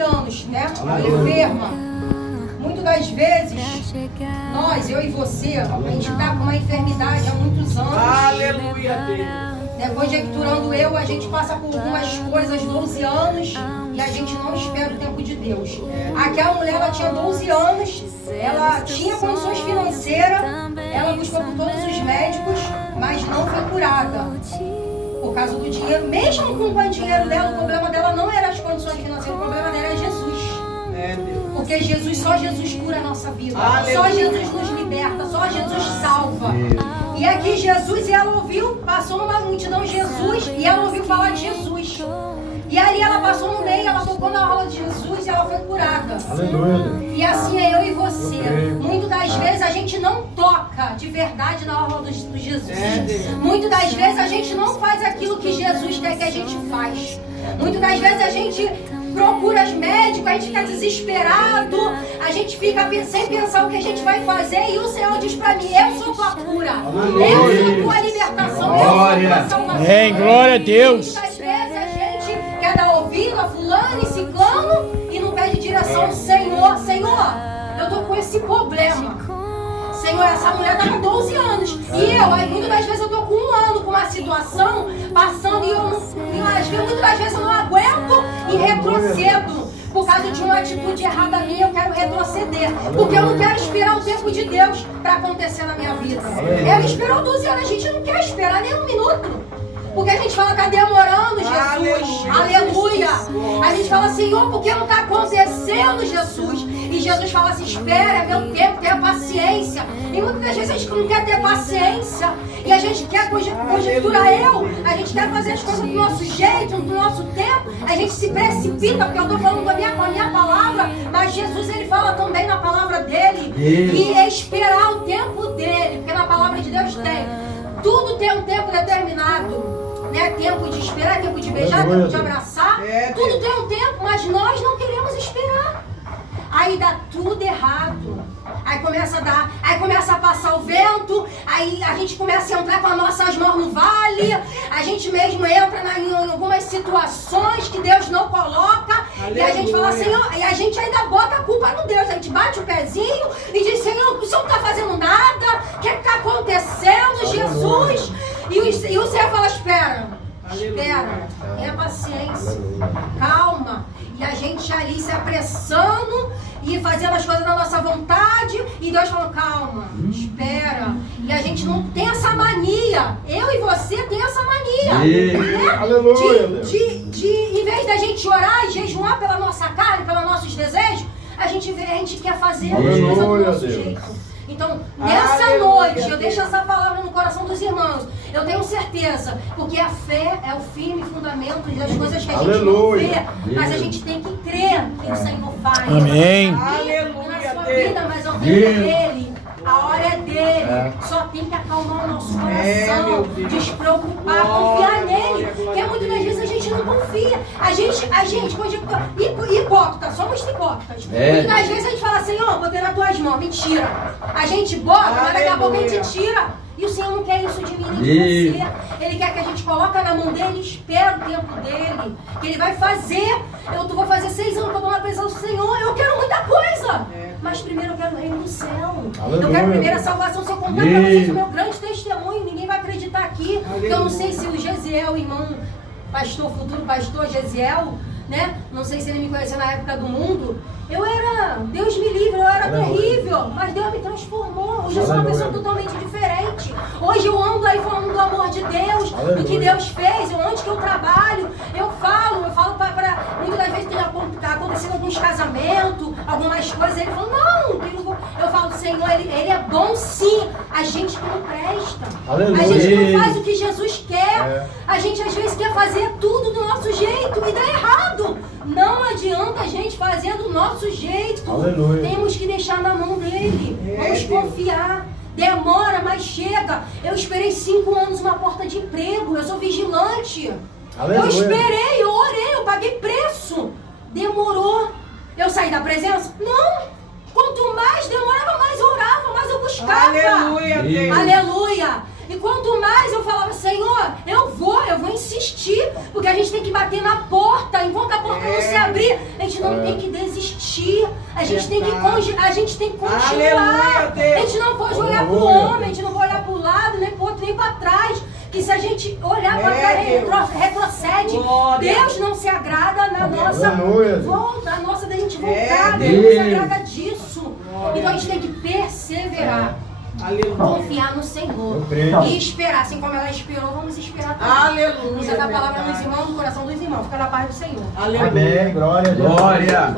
anos, né? Enferma. Muitas das vezes, nós, eu e você, a gente está com uma enfermidade há muitos anos. Aleluia, Deus. Conjecturando eu, a gente passa por algumas coisas 12 anos e a gente não espera o tempo de Deus. Aquela mulher, ela tinha 12 anos, ela tinha condições financeiras, ela buscou por todos os médicos, mas não foi curada. Por causa do dinheiro, mesmo com o dinheiro dela, o problema dela não era as condições financeiras, o problema dela era Jesus. Porque Jesus, só Jesus cura a nossa vida. Aleluia. Só Jesus nos liberta, só Jesus salva. E aqui Jesus, e ela ouviu, passou numa multidão Jesus, e ela ouviu falar de Jesus. E ali ela passou no meio, ela tocou na rola de Jesus e ela foi curada. Aleluia. E assim é eu e você. Muitas das vezes a gente não toca de verdade na rola do Jesus. Muitas das vezes a gente não faz aquilo que Jesus quer que a gente faz. Muitas das vezes a gente procura os médicos, a gente fica desesperado, a gente fica sem pensar o que a gente vai fazer, e o Senhor diz pra mim: eu sou tua cura, eu sou tua libertação, eu sou tua salvação. Glória a Deus. Muitas vezes a gente quer dar ouvido a fulano e ciclano e não pede direção. Senhor, eu tô com esse problema. Senhor, essa mulher tá com 12 anos. E aí muitas das vezes eu tô com 1 ano com uma situação passando e muitas das vezes eu não aguento e retrocedo. Por causa de uma atitude errada minha, eu quero retroceder. Porque eu não quero esperar o tempo de Deus para acontecer na minha vida. Ela esperou 12 anos, a gente não quer esperar nem 1 minuto. Porque a gente fala, tá demorando, Jesus. Aleluia. A gente fala, Senhor, porque não está acontecendo, Jesus? E Jesus fala assim: espera, é meu tempo, tenha paciência. E muitas das vezes a gente não quer ter paciência. E a gente quer conjecturar a gente quer fazer as coisas do nosso jeito, do nosso tempo. A gente se precipita, porque eu estou falando com a minha palavra. Mas Jesus, ele fala também na palavra dele. E é esperar o tempo dele. Porque na palavra de Deus tem. Tudo tem um tempo determinado. Né? Tempo de esperar, tempo de beijar, tempo de abraçar. Tudo tem um tempo, mas nós não queremos esperar. Aí dá tudo errado. Aí começa a passar o vento. Aí a gente começa a entrar com as nossas mãos no vale. A gente mesmo entra em algumas situações que Deus não coloca. Aleluia. E a gente fala, Senhor, e a gente ainda bota a culpa no Deus. A gente bate o pezinho e diz: Senhor, o Senhor não está fazendo nada. O que está acontecendo, aleluia, Jesus? E o Senhor fala: espera, tenha paciência, calma. E a gente ali se apressando e fazendo as coisas da nossa vontade, e Deus falando: calma, espera. E a gente não tem essa mania. Eu e você tem essa mania, né? Aleluia. Em vez da gente orar e jejuar pela nossa carne, pelos nossos desejos, a gente quer fazer as coisas do nosso jeito. Então, nessa noite, eu deixo essa palavra no coração dos irmãos. Eu tenho certeza, porque a fé é o firme fundamento das coisas que a gente não vê, mas a gente tem que crer que o Senhor faz. Amém. Aleluia. Na sua vida, mas ao tempo dele, a hora é dele. Só tem que acalmar o nosso coração, despreocupar, confiar nele. Porque muitas das vezes a gente não confia. A gente hipócrita, somos hipócritas. Muitas das vezes a gente fala: Senhor, botei nas tuas mãos. Mentira. A gente bota, mas daqui a pouco a gente tira. E o Senhor não quer isso de mim nem de você. Ele quer que a gente coloque na mão dele e espere o tempo dele. Que ele vai fazer. Eu vou fazer 6 anos que eu estou na presença do Senhor. Eu quero muita coisa. Mas primeiro eu quero o reino do céu. Aleluia. Eu quero primeiro a salvação. Se eu contar para vocês o meu grande testemunho, ninguém vai acreditar aqui. Eu não sei se o Gesiel, irmão, futuro pastor Gesiel, né? Não sei se ele me conheceu na época do mundo. Deus me livre, eu era terrível, mas Deus me transformou. Hoje eu sou uma pessoa totalmente diferente. Hoje eu ando aí falando do amor de Deus, do que Deus fez, onde que eu trabalho. Eu falo para muitas das vezes tem acontecido alguns casamentos, algumas coisas. Ele fala: não, eu falo: Senhor, ele é bom sim. A gente que não presta. Aleluia. A gente não faz o que Jesus quer. A gente às vezes quer fazer tudo do nosso jeito e dá errado. Não adianta a gente fazer do nosso jeito. Aleluia. Temos que deixar na mão dele. Vamos confiar. Demora, mas chega. Eu esperei 5 anos uma porta de emprego. Eu sou vigilante. Aleluia. Eu esperei, eu orei, eu paguei preço. Demorou. Eu saí da presença? Não. Quanto mais demorava, mais eu orava, mais eu buscava. Aleluia. Aleluia. E quanto mais eu falava: Senhor, eu vou insistir, porque a gente tem que bater na porta, enquanto a porta não se abrir, a gente não tem que desistir, a gente tem que continuar, a gente não pode olhar para o homem, a gente não pode olhar para o lado, nem para o outro, nem para trás, que se a gente olhar para trás, retrocede, Deus não se agrada na nossa volta, a nossa da gente voltar, Deus não se agrada disso, então a gente tem que perseverar. Aleluia. Confiar no Senhor e esperar, assim como ela esperou, vamos esperar também. Aleluia. Usa a palavra dos irmãos, no coração dos irmãos. Fica na paz do Senhor. Aleluia. Amém. Glória a Deus. Glória.